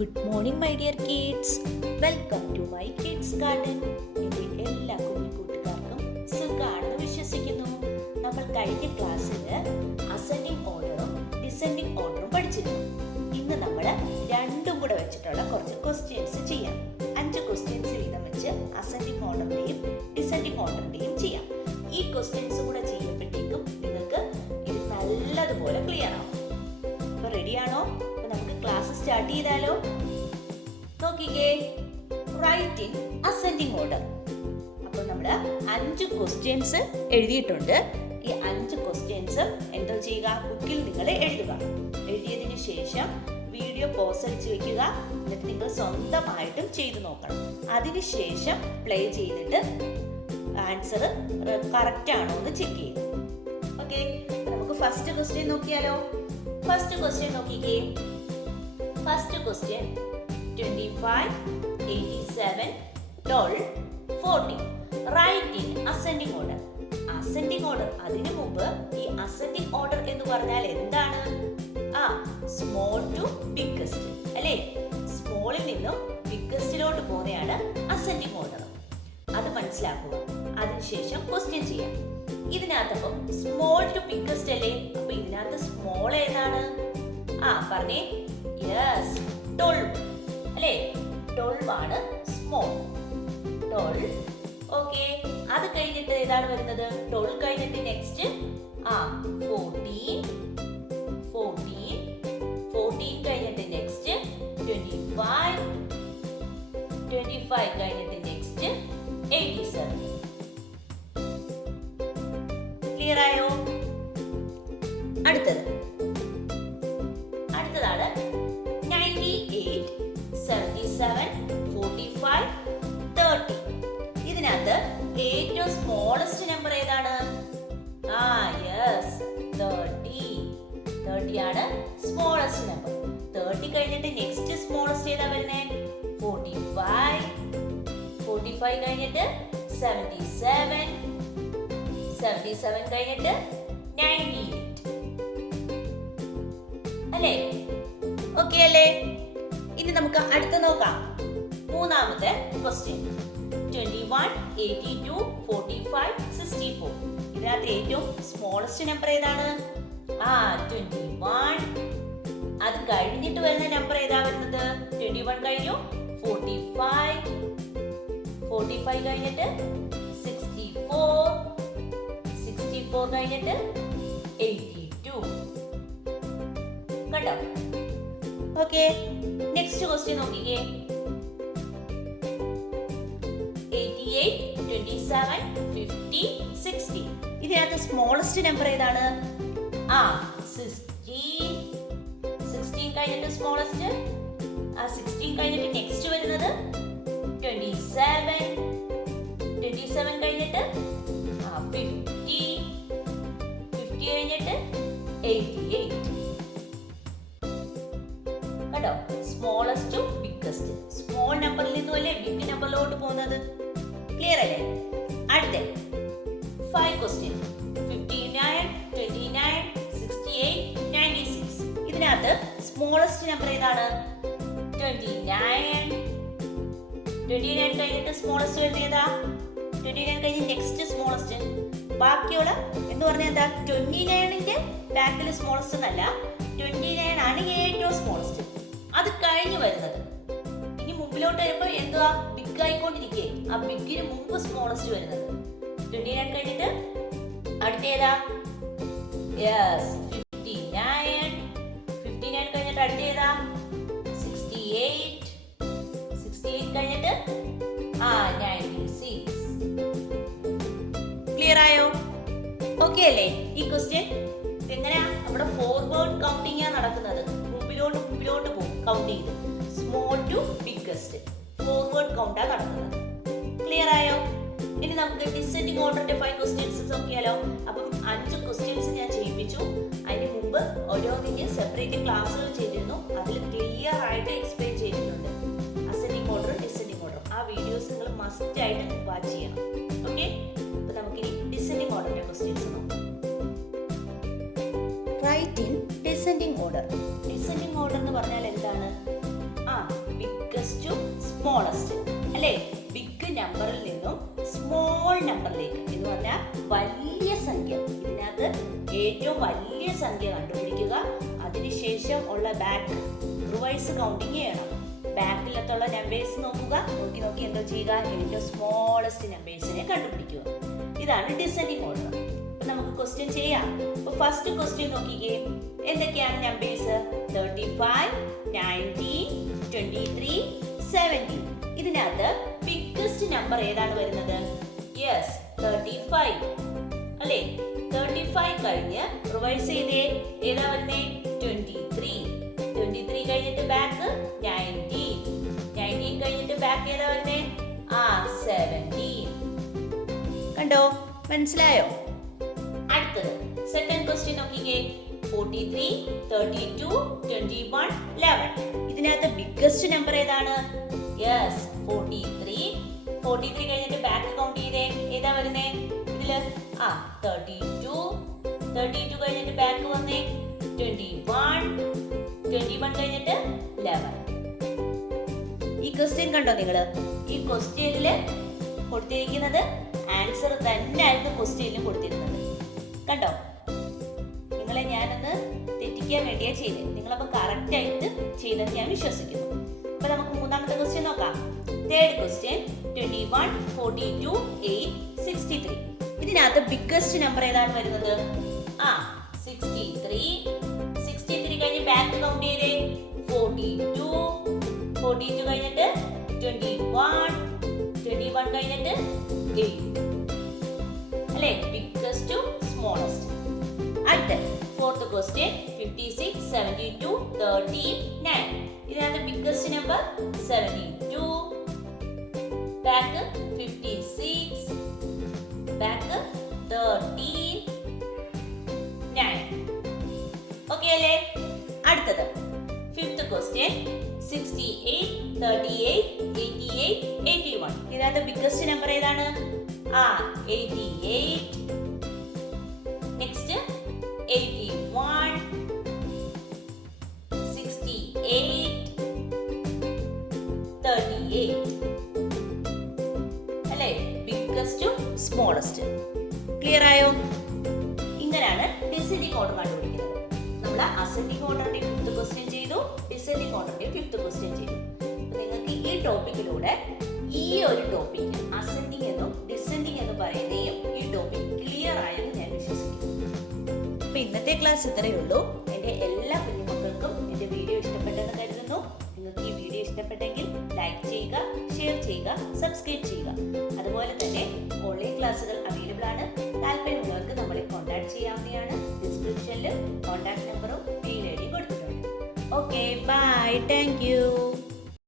Good morning my dear kids. Welcome to my kids garden. എൻ്റെ എല്ലാ കുഞ്ഞുകൂട്ടുകാർക്കും സുഖാണെന്ന് വിശ്വസിക്കുന്നു. നമ്മൾ കഴിഞ്ഞ ക്ലാസ്സിൽ അസെൻഡിങ് ഓർഡറും ഡിസെൻഡിങ് ഓർഡറും പഠിച്ചിരുന്നു. ഇന്ന് നമ്മൾ രണ്ടും കൂടെ വെച്ചിട്ടുള്ള കുറച്ച് ക്വസ്റ്റ്യൻസ് ചെയ്യാം. 5 ക്വസ്റ്റ്യൻസ് വീതം വെച്ച് അസെൻഡിങ് ഓർഡറിന്റെയും ഡിസെൻഡിങ് ഓർഡറിന്റെയും ചെയ്യാം. ഈ ക്വസ്റ്റ്യൻസ് കൂടെ ചെയ്യുമ്പോഴത്തേക്കും നിങ്ങൾക്ക് ഇത് നല്ലതുപോലെ ക്ലിയർ ആവും. അപ്പോൾ റെഡിയാണോ? നമുക്ക് ക്ലാസ് സ്റ്റാർട്ട് ചെയ്താലോ? നോക്കിക്കേ, റൈറ്റ് ഇൻ അസെൻഡിങ് ഓർഡർ. അപ്പോൾ നമ്മൾ 5 ക്വസ്റ്റ്യൻസ് എഴുതിയിട്ടുണ്ട്. ഈ 5 ക്വസ്റ്റ്യൻസ് എന്താ ചെയ്യുക? ബുക്കിൽ നിങ്ങൾ എഴുതുക. എഴുതിയതിനു ശേഷം വീഡിയോ പോസ് അടിച്ച് വെക്കുക. എന്നിട്ട് നിങ്ങൾ സ്വന്തമായിട്ടും ചെയ്തു നോക്കണം. അതിനുശേഷം പ്ലേ ചെയ്തിട്ട് ആൻസർ കറക്റ്റ് ആണോ എന്ന് ചെക്ക് ചെയ്യും. ഓക്കെ, നമുക്ക് ഫസ്റ്റ് ക്വസ്റ്റ്യൻ നോക്കിയാലോ? ഫസ്റ്റ് ക്വസ്റ്റ്യൻ നോക്കിക്കേ. First question 25, 87, 12, 14. Write in ascending order. Ascending order, അതിനു മുമ്പ് ഈ അസെൻഡിങ് ഓർഡർ എന്ന് പറഞ്ഞാൽ എന്താണ്? സ്മോൾ ടു ബിഗ്ഗസ്റ്റ് അല്ലേ? സ്മോളിൽ നിന്നും ബിഗ്ഗസ്റ്റിലോട്ട് പോകുന്നതാണ് അസെൻഡിങ് ഓർഡർ. അത് മനസ്സിലാക്കുക. അതിനുശേഷം ക്വസ്റ്റ്യൻ ചെയ്യാം. ഇതിനകത്തപ്പോ സ്മോൾ ടു ബിഗ്ഗസ്റ്റ് അല്ലേ? അപ്പൊ ഇതിനകത്ത് സ്മോൾ ഏതാണ്? പറഞ്ഞേ. യെസ്, 12 അല്ലേ? 12 ആണ് സ്മോൾ. 12. ഓക്കെ, അത് കഴിഞ്ഞിട്ട് ഏതാണ് വരുന്നത്? 12 കഴിഞ്ഞിട്ട് നെക്സ്റ്റ് 14. 14 കഴിഞ്ഞിട്ട് നെക്സ്റ്റ് 25. 25 കഴിഞ്ഞിട്ട് നെക്സ്റ്റ് 87. ക്ലിയർ ആയോ? അടുത്തതാണ് 98, 77, 45, 30. ഇതിനകത്ത് ഏറ്റവും സ്മോളസ്റ്റ് നമ്പർ ഏതാണ്? യെസ്, 30. 30 ആണ് സ്മോളസ്റ്റ് നമ്പർ. 30 കഴിഞ്ഞിട്ട് നെക്സ്റ്റ് സ്മോളസ്റ്റ് ഏതാ വരുന്നത്? 45. 45 കഴിഞ്ഞിട്ട് 77. 77 കഴിഞ്ഞിട്ട് 98 അല്ലേ? ഓക്കെ അല്ലേ? ഇനി നമുക്ക് അടുത്ത നോക്കാം. മൂന്നാമത്തെ ക്വസ്റ്റ്യൻ 21, 82, 45, 64. ഇതിനകത്ത് ഏറ്റവും സ്മോളസ്റ്റ് നമ്പർ ഏതാണ്? 21. അത് കഴിഞ്ഞിട്ട് വരുന്ന നമ്പർ ഏതാ വരുന്നത്? 21 കഴിഞ്ഞു 45. 45 കഴിഞ്ഞിട്ട് 64. 64 കഴിഞ്ഞിട്ട് 82. കണ്ടോ? ഓക്കെ, നെക്സ്റ്റ് ക്വസ്റ്റ്യൻ നോക്കിക്കേ. 88, 27, 50, 60. ഇതിനകത്ത് സ്മോളസ്റ്റ് നമ്പർ ഏതാണ്? 16. 16 കഴിഞ്ഞിട്ട് സ്മോളസ്റ്റ്. 16 കഴിഞ്ഞിട്ട് നെക്സ്റ്റ് വരുന്നത് 27. 27 കഴിഞ്ഞിട്ട് 50. 50 കഴിഞ്ഞിട്ട് 88. കേട്ടോ? Smallest to biggest. സ്മോൾ നമ്പറിൽ നിന്നും അല്ലേ ബിഗ് നമ്പറിലോട്ട് പോകുന്നത്. ക്ലിയർ അല്ലേ? അടുത്ത 5 ക്വസ്റ്റ്യൻ 59, 29, 68, 96. ഇതിനകത്ത് സ്മോളസ്റ്റ് നമ്പർ ഏതാണ്? 29. 29 കഴിഞ്ഞിട്ട് സ്മോളസ്റ്റ് വരുന്നത് ഏതാ? 29 കഴിഞ്ഞ് നെക്സ്റ്റ് സ്മോളസ്റ്റ്. ബാക്കിയുള്ള എന്ന് പറഞ്ഞാൽ എന്താ? 29ന്റെ ബാക്കിൽ സ്മോളസ്റ്റ് എന്നല്ല, 29 ആണ് ഏറ്റവും സ്മോളസ്റ്റ്. അത് കഴിഞ്ഞ് വരുന്നത്. ഇനി മുമ്പിലോട്ട് വരുമ്പോൾ എന്തുവാ? ബിഗ് ആയിക്കൊണ്ടിരിക്കേ. ആ ബിഗിന് മുമ്പ് സ്മോളസ്റ്റ് വരുന്നത് 29 കഴിഞ്ഞിട്ട് അടുത്ത ഏതാ? യെസ്, 59. 59 കഴിഞ്ഞിട്ട് അടുത്ത ഏതാ? 68. 68 കഴിഞ്ഞിട്ട് 96. ക്ലിയർ ആയോ? ഓക്കെ അല്ലേ? ഈ ക്വസ്റ്റ്യൻ എങ്ങനെയാ? നമ്മുടെ ഫോർവേഡ് കൗണ്ടിങ് ആണ് നടക്കുന്നത്. മുമ്പിലോട്ട് പോകും കൗണ്ട് ചെയ്ത്. സ്മോൾ ടു ബിഗ്ഗസ്റ്റ് ഫോർവേഡ് കൗണ്ടാ നടക്കുന്നത്. ക്ലിയർ ആയോ? ഇനി നമുക്ക് ഡിസെൻഡിങ് ഓർഡറിന്റെ 5 ക്വസ്റ്റ്യൻസ് നോക്കിയാലോ? അപ്പം 5 ക്വസ്റ്റ്യൻസ് ഞാൻ ചെയ്യിപ്പിച്ചു. അതിന് മുമ്പ് ഓരോന്നിന് സെപ്പറേറ്റ് ക്ലാസ്സുകൾ ചെയ്തിരുന്നു. അതിൽ ക്ലിയർ ആയിട്ട് എക്സ്പ്ലെയിൻ ചെയ്തിട്ടുണ്ട് അസെൻഡിങ് ഓർഡർ ഡിസെൻഡിങ് ഓർഡർ. ആ വീഡിയോസ് നിങ്ങൾ മസ്റ്റ് ആയിട്ട് വാച്ച് ചെയ്യണം. ഓക്കെ, അപ്പൊ നമുക്കിനി ഡിസെൻഡിങ് ഓർഡറിന്റെ ക്വസ്റ്റ്യൻസ് നോക്കാം. Write in descending order. Descending order എന്ന് പറഞ്ഞാൽ എന്താണ്? സ്മോളസ്റ്റ് അല്ലേ? ബിഗ് നമ്പറിൽ നിന്നും സ്മോൾ നമ്പറിലേക്ക് എന്ന് പറഞ്ഞാൽ വലിയ സംഖ്യ. ഇതിനകത്ത് ഏറ്റവും വലിയ സംഖ്യ കണ്ടുപിടിക്കുക. അതിനുശേഷം ഉള്ള ബാക്ക് റിവേഴ്സ് കൗണ്ടിങ് ചെയ്യണം. ബാക്കിലത്തുള്ള നമ്പേഴ്സ് നോക്കുക. നോക്കി എന്തോ ചെയ്യുക? ഏറ്റവും സ്മോളസ്റ്റ് നമ്പേഴ്സിനെ കണ്ടുപിടിക്കുക. ഇതാണ് ഡിസെൻഡിങ് ഓർഡർ. അപ്പൊ നമുക്ക് ക്വസ്റ്റ്യൻ ചെയ്യാം. അപ്പൊ ഫസ്റ്റ് ക്വസ്റ്റ്യൻ നോക്കിക്കേ. എന്തൊക്കെയാണ് നമ്പേഴ്സ്? 35, 19, 23, 17. ഇതിനകത്ത് ബിഗ്ഗസ്റ്റ് നമ്പർ ഏതാണ് വരുന്നത്? യെസ്, 35 അല്ലേ? 35 കഴിഞ്ഞ് റിവൈസ് ചെയ്തേ ഏതാ വരുന്നേ? 23. 23 കഴിഞ്ഞിട്ട് ബാക്ക് 19. 19 കഴിഞ്ഞിട്ട് ബാക്ക് ഏതാ വരുന്നേ? 17. കണ്ടോ? മനസ്സിലായോ? അടുത്തത് സെക്കൻഡ് ക്വസ്റ്റ്യൻ നോക്കിക്കേ. 43, 32, 21, 11. ഇതിനകത്ത് ബിഗ്ഗസ്റ്റ് നമ്പർ ഏതാണ്? യെസ്, 43. 43 കഴിഞ്ഞിട്ട് ബാക്ക് കൗണ്ട് ചെയ്തേ ഏതാ വരുന്നേ? ഇതില് 32. 32 കഴിഞ്ഞിട്ട് ബാക്ക് വന്നേ 21. 21 കഴിഞ്ഞിട്ട് 11. ഈ ക്വസ്റ്റ്യൻ കണ്ടോ നിങ്ങള്? ഈ ക്വസ്റ്റ്യനില് കൊടുത്തിരിക്കുന്നത് ആൻസർ തന്നെയായിരുന്നു ക്വസ്റ്റ്യനിലും കൊടുത്തിരുന്നത്. കണ്ടോ? നിങ്ങളെ ഞാനൊന്ന് തെറ്റിക്കാൻ വേണ്ടിയാ ചെയ്തത്. നിങ്ങളപ്പോ കറക്റ്റ് ആയിട്ട് ചെയ്തെന്ന് ഞാൻ വിശ്വസിക്കുന്നു. അപ്പൊ നമുക്ക് മൂന്നാമത്തെ ക്വസ്റ്റ്യൻ നോക്കാം. Third question 21, 42, 8, 63. ഇതിനകത്ത് ബിഗ്ഗസ്റ്റ് നമ്പർ ഏതാണ് വരുന്നത്? 63. 63 കഴിഞ്ഞ് ബാക്ക് കൗണ്ട് ചെയ്തേ 42. 42 കഴിഞ്ഞിട്ട് 21. 21 കഴിഞ്ഞിട്ട് 8 അല്ലേ? Biggest to smallest. അടുത്ത ഫോർത്ത് ക്വസ്റ്റ്യൻ 56, 72, 13, 9. ഇതിനകത്ത് biggest number 72. Back 56. Back 13, 9. Okay അല്ലേ? അടുത്തത് ഫിഫ്ത്ത് ക്വസ്റ്റ്യൻ 68, 38, 88, 81. ഇതിനകത്ത് ബിഗ്ഗസ്റ്റ് നമ്പർ ഏതാണ്? 88. നെക്സ്റ്റ് 81, 68, 38 അല്ലേ? Biggest smallest. ക്ലിയർ ആയോ? ഇങ്ങനെയാണ് ഡിസെൻഡിങ് ഓർഡർ കണ്ടുപിടിക്കുന്നത്. നമ്മൾ അസെൻഡിങ് ഓർഡറിന്റെ ഫിഫ്ത്ത് ക്വസ്റ്റ്യൻ ചെയ്തു, ഡിസെൻഡിങ് ഓർഡറിന്റെ ഫിഫ്ത്ത് ക്വസ്റ്റ്യൻ ചെയ്തു. നിങ്ങൾക്ക് ഈ ടോപ്പിക്കിലൂടെ ഈ ഒരു ടോപ്പിക് അസെൻഡിങ് എന്നും ഡിസെൻഡിങ് എന്ന് പറയുന്നതും ഈ ടോപ്പിക് ക്ലിയർ ആയെന്ന് ഞാൻ വിശ്വസിക്കുന്നു. അപ്പൊ ഇന്നത്തെ ക്ലാസ് ഇത്രയേ ഉള്ളൂ. എൻ്റെ എല്ലാ കുഞ്ഞുമക്കൾക്കും എൻ്റെ വീഡിയോ ഇഷ്ടപ്പെട്ടെന്ന് കരുതുന്നു. നിങ്ങൾക്ക് ഈ വീഡിയോ ഇഷ്ടപ്പെട്ടെങ്കിൽ ലൈക്ക് ചെയ്യുക, ഷെയർ ചെയ്യുക, സബ്സ്ക്രൈബ് ചെയ്യുക. അതുപോലെ തന്നെ ഓൺലൈൻ ക്ലാസ്സുകൾ അവൈലബിൾ ആണ്. താല്പര്യമുള്ളവർക്ക് നമ്മളെ കോൺടാക്ട് ചെയ്യാവുന്നതാണ്. ഡിസ്ക്രിപ്ഷനിൽ കോൺടാക്ട് നമ്പറും മെയിൽ ഐ ഡി കൊടുത്തിട്ടുണ്ട്. Okay, bye, thank U.